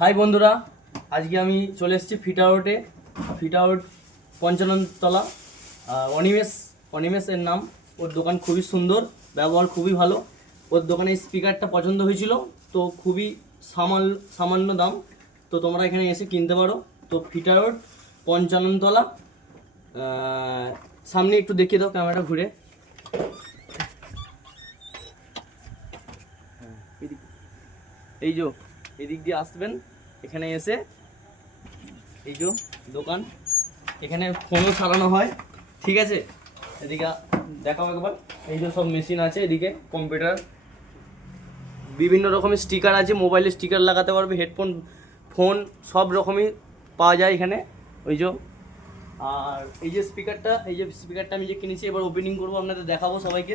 High বন্ধুরা, আজকে আমি চলে এসেছি ফিট আউট 55 তলা। অনিমেষ এর নাম। ওর দোকান খুবই সুন্দর, ব্যবহার খুবই ভালো। ওর দোকানে স্পিকারটা পছন্দ হয়েছিল, তো খুবই সামান্য দাম, তো তোমরা এখানে এসে কিনতে পারো। তো ফিট আউট 55 তলা। সামনে একটু দেখিয়ে দাও ক্যামেরাটা ঘুরে। এই যে এদিক দিয়ে আসবেন, এখানে এসে এই যে দোকান, এখানে ফোনও সারানো হয়, ঠিক আছে। এদিকে দেখাও একবার। এই যে সব মেশিন আছে, এদিকে কম্পিউটার, বিভিন্ন রকমের স্টিকার আছে, মোবাইলে স্টিকার লাগাতে পারবে, হেডফোন, ফোন সব রকমই পাওয়া যায় এখানে। ওই যে আর এই যে স্পিকারটা আমি যে কিনেছি, এবার ওপেনিং করবো, আপনাদের দেখাবো সবাইকে।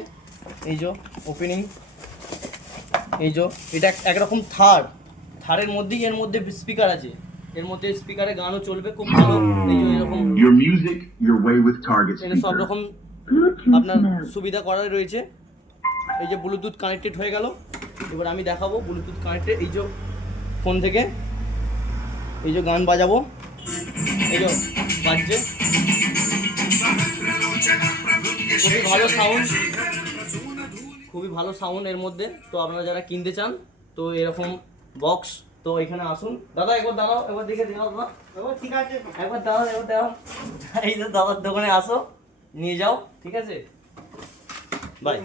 এই যে ওপেনিং, এই যে এটা একরকম থারের মধ্যেই এর মধ্যে স্পিকার আছে, এর মধ্যে স্পিকারে গানও চলবে খুব ভালো। এই যে এরকম সব রকম আপনার সুবিধা করা রয়েছে। এই যে ব্লুটুথ কানেক্টেড হয়ে গেল। এবার আমি দেখাবো ব্লুটুথ কানেক্টেড। এই যে ফোন থেকে এই যে গান বাজাবো, এই যে বাজছে, খুবই ভালো সাউন্ড এর মধ্যে। তো আপনারা যারা কিনতে চান, তো এরকম বক্স, তো এখানে আসুন। দাদা একবার দাঁড়াও, একবার দেখে দাও, ঠিক আছে, একবার দাঁড়াও। এই যে দাদার দোকানে আসো, নিয়ে যাও, ঠিক আছে, বাই।